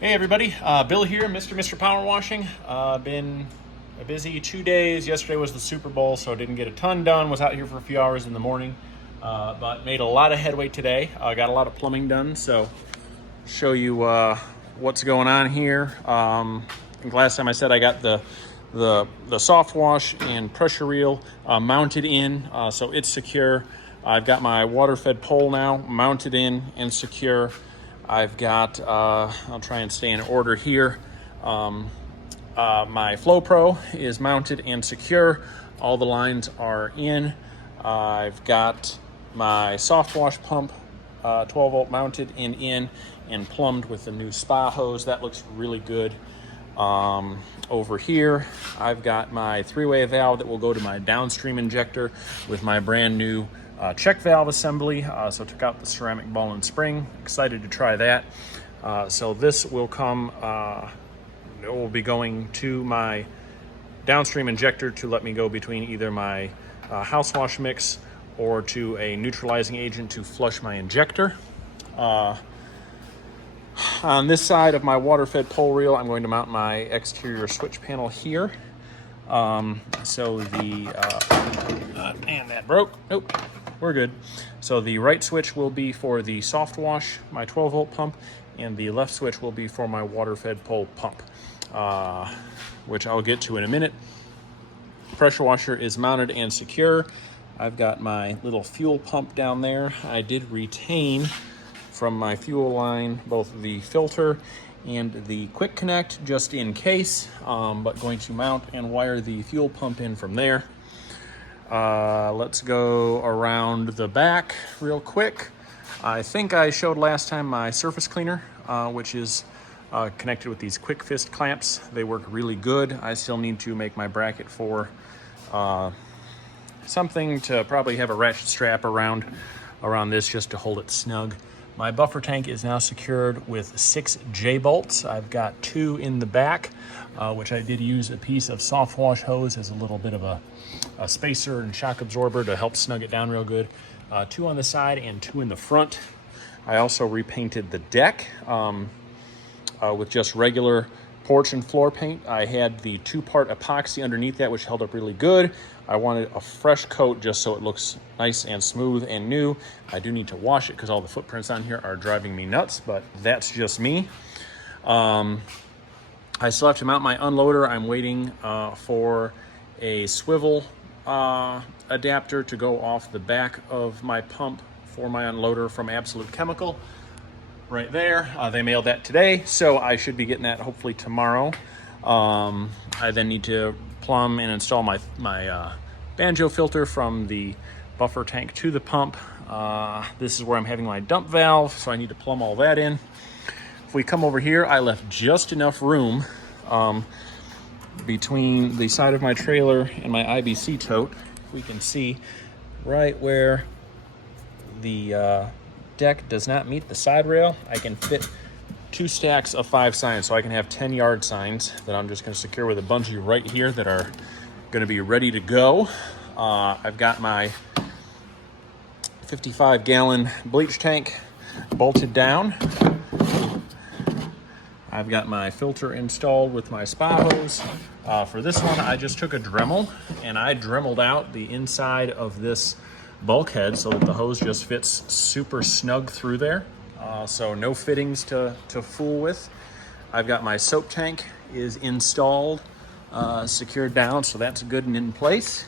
Hey everybody, Bill here, Mr. Power Washing. Been a busy 2 days. Yesterday was the Super Bowl, so didn't get a ton done. Was out here for a few hours in the morning, but made a lot of headway today. Got a lot of plumbing done, so show you what's going on here. I think last time I said I got the soft wash and pressure reel mounted in, so it's secure. I've got my water-fed pole now mounted in and secure. I've got, I'll try and stay in order here. My Flow Pro is mounted and secure. All the lines are in. I've got my soft wash pump 12 volt mounted and in and plumbed with the new spa hose. That looks really good. Over here, I've got my 3-way valve that will go to my downstream injector with my brand new check valve assembly. So took out the ceramic ball and spring. Excited to try that. So this will come, it will be going to my downstream injector to let me go between either my house wash mix or to a neutralizing agent to flush my injector. On this side of my water-fed pole reel, I'm going to mount my exterior switch panel here. So the, and that broke. Nope, we're good. So the right switch will be for the soft wash, my 12 volt pump, and the left switch will be for my water-fed pole pump, which I'll get to in a minute. Pressure washer is mounted and secure. I've got my little fuel pump down there. I did retain from my fuel line both the filter and the quick connect just in case, but going to mount and wire the fuel pump in from there. Let's go around the back real quick. I think I showed last time my surface cleaner, which is connected with these quick fist clamps. They work really good. I still need to make my bracket for something to probably have a ratchet strap around this just to hold it snug. My buffer tank is now secured with 6 J-bolts. I've got 2 in the back, which I did use a piece of soft wash hose as a little bit of a spacer and shock absorber to help snug it down real good. 2 on the side and 2 in the front. I also repainted the deck with just regular porch and floor paint. I had the 2-part epoxy underneath that, which held up really good. I wanted a fresh coat just so it looks nice and smooth and new. I do need to wash it because all the footprints on here are driving me nuts, but that's just me. I still have to mount my unloader. I'm waiting for a swivel adapter to go off the back of my pump for my unloader from Absolute Chemical. Right there. They mailed that today, so I should be getting that hopefully tomorrow. I then need to plumb and install my banjo filter from the buffer tank to the pump. This is where I'm having my dump valve, so I need to plumb all that in. If we come over here, I left just enough room between the side of my trailer and my IBC tote. We can see right where the deck does not meet the side rail. I can fit 2 stacks of 5 signs, so I can have 10 yard signs that I'm just going to secure with a bungee right here that are going to be ready to go. I've got my 55-gallon bleach tank bolted down. I've got my filter installed with my spa hose. For this one, I just took a Dremel and I Dremeled out the inside of this bulkhead so that the hose just fits super snug through there. So no fittings to fool with. I've got my soap tank is installed, secured down, so that's good and in place.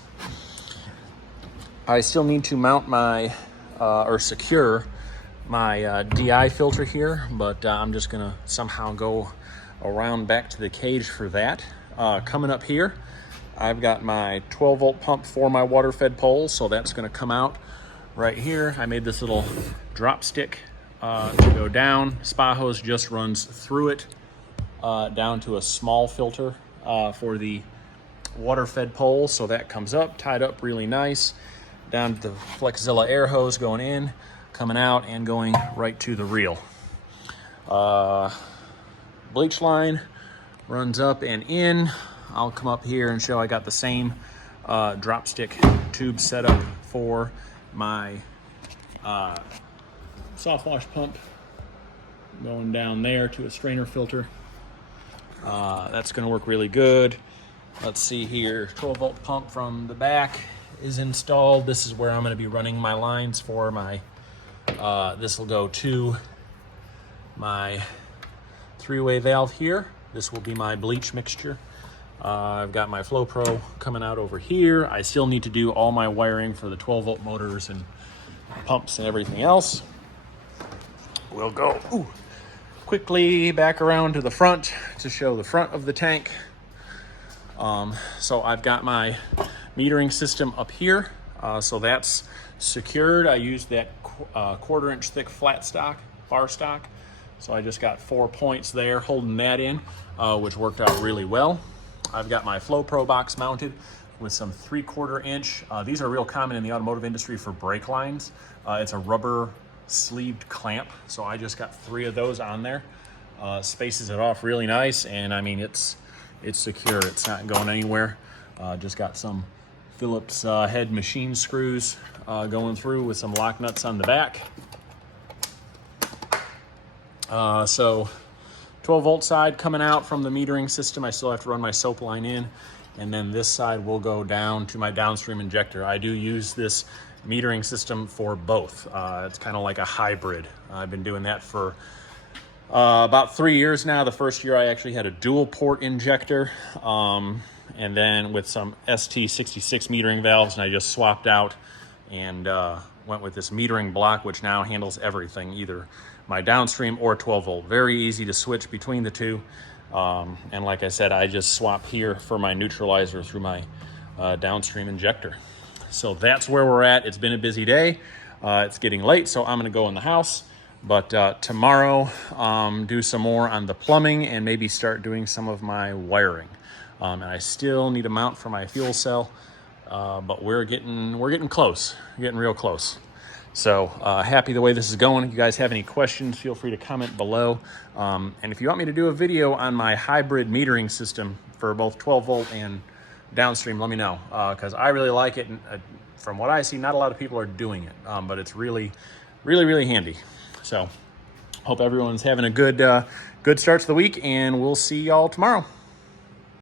I still need to mount my, or secure my DI filter here, but I'm just gonna somehow go around back to the cage for that. Coming up here, I've got my 12 volt pump for my water fed pole, so that's gonna come out right here. I made this little drop stick to go down. Spa hose just runs through it down to a small filter for the water fed pole, so that comes up, tied up really nice, down to the Flexzilla air hose going in, coming out, and going right to the reel. Bleach line runs up and in. I'll come up here and show I got the same drop stick tube set up for my soft wash pump going down there to a strainer filter. That's going to work really good. Let's see here, 12-volt pump from the back is installed. This is where I'm going to be running my lines for my, this will go to my 3-way valve here. This will be my bleach mixture. I've got my Flow Pro coming out over here. I still need to do all my wiring for the 12-volt motors and pumps and everything else. We'll go quickly back around to the front to show the front of the tank. So I've got my metering system up here. So that's secured. I used that 1/4 inch thick flat stock, bar stock. So I just got 4 points there holding that in, which worked out really well. I've got my Flow Pro box mounted with some 3/4 inch. These are real common in the automotive industry for brake lines. It's a rubber sleeved clamp. So I just got 3 of those on there. Spaces it off really nice. And I mean, it's secure. It's not going anywhere. Just got some Phillips head machine screws going through with some lock nuts on the back. So 12-volt side coming out from the metering system. I still have to run my soap line in, and then this side will go down to my downstream injector. I do use this metering system for both. It's kind of like a hybrid. I've been doing that for about 3 years now. The first year I actually had a dual port injector, and then with some ST66 metering valves, and I just swapped out and went with this metering block, which now handles everything, either my downstream or 12-volt. Very easy to switch between the two. And like I said, I just swap here for my neutralizer through my downstream injector. So that's where we're at. It's been a busy day. It's getting late, so I'm gonna go in the house. But tomorrow, do some more on the plumbing and maybe start doing some of my wiring. And I still need a mount for my fuel cell, but we're getting close, getting real close. So happy the way this is going. If you guys have any questions, feel free to comment below. And if you want me to do a video on my hybrid metering system for both 12-volt and downstream, let me know, because I really like it. And from what I see, not a lot of people are doing it, but it's really handy. So hope everyone's having a good start to the week, and we'll see y'all tomorrow.